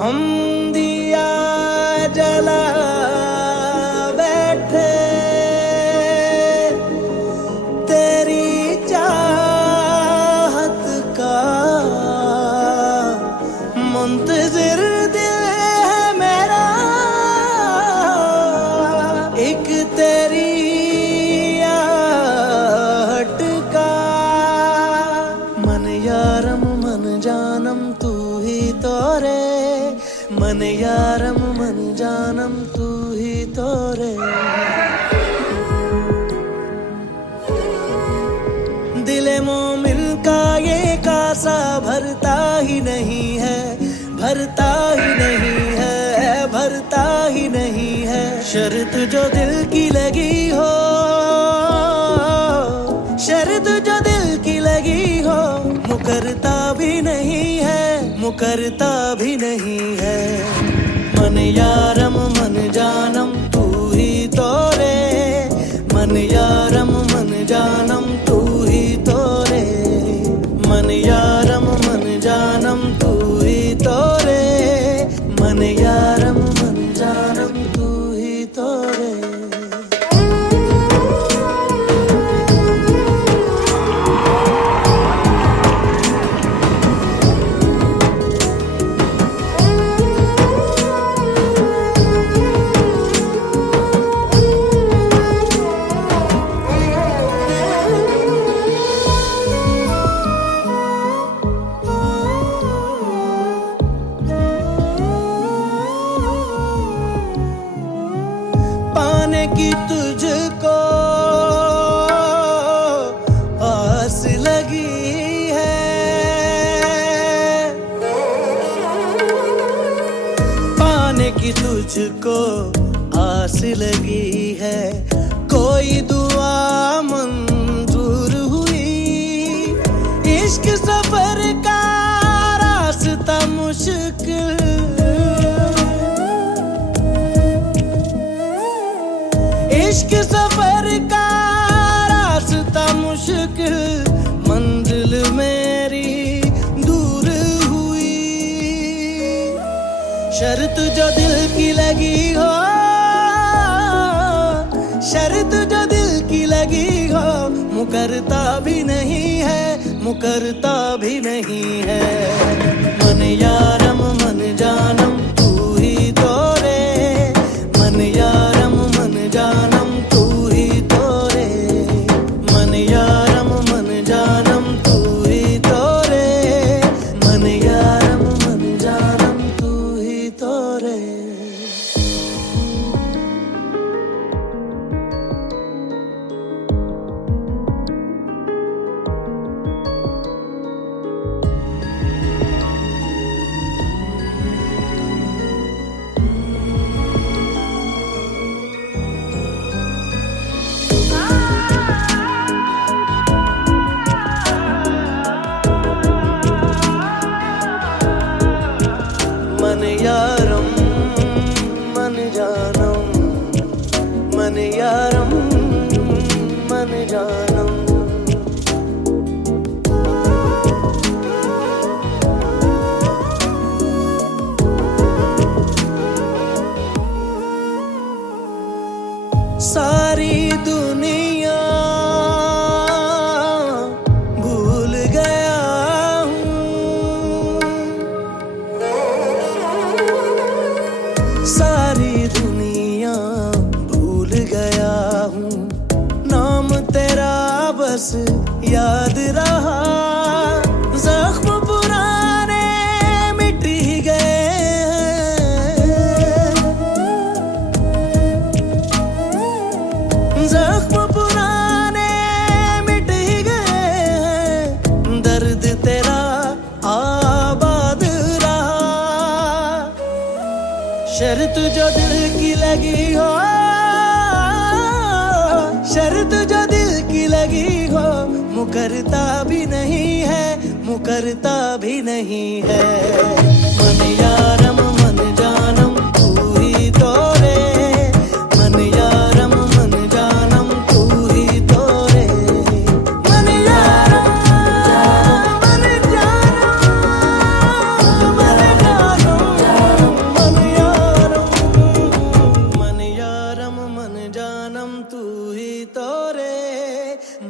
हम दिया जला बैठे तेरी चाहत का मुंतजिर दिल है मेरा एक तेरी आहट का मन यारम मन जानम तू ही तो रे मन यारम मन जानम तू ही तो रे दिले मोमिन का ये कासा भरता ही नहीं है भरता ही नहीं है भरता ही नहीं है शर्त जो दिल की लगी हो शर्त जो दिल की लगी हो मुकरता भी नहीं है मुकरता भी नहीं है मन यारम मन जानम तू ही तो रे मन यारम मन जानम तू ही तो रे मन यारम मन जानम तू ही तो रे मन यारम मन जानम तू ही तो रे पाने की तुझको आस लगी है पाने की तुझको आस लगी है कोई दुआ मंजूर हुई इश्क सफर का रास्ता मुश्किल इश्क सफर का रास्ता मुश्किल मंजिल मेरी दूर हुई शर्त जो दिल की लगी हो शर्त जो दिल की लगी हो मुकरता भी नहीं है मुकरता भी नहीं है मन यारम मन जानम तू ही तो रे मन यारम मन जानम तू ही तो रे मन यारम मन जानम तू ही तो रे मन यारम मन जानम तू ही तो रे मन यारम मन जानम मन यारम मन जानम सारी दुनिया भूल गया हूँ सारी दुनिया भूल गया हूँ नाम तेरा बस याद रहा जख्म पुराने मिट ही गए जख्म पुराने मिट ही गए हैं दर्द तेरा आबाद रहा शर्त जो दिल की लगी हो शर्त जो दिल की लगी हो मुकरता भी नहीं है मुकरता भी नहीं है मन यारम मन जानम तू ही तो रे मन यारम मन जानम तू ही तो रे मन यारम मन जानम मन जानम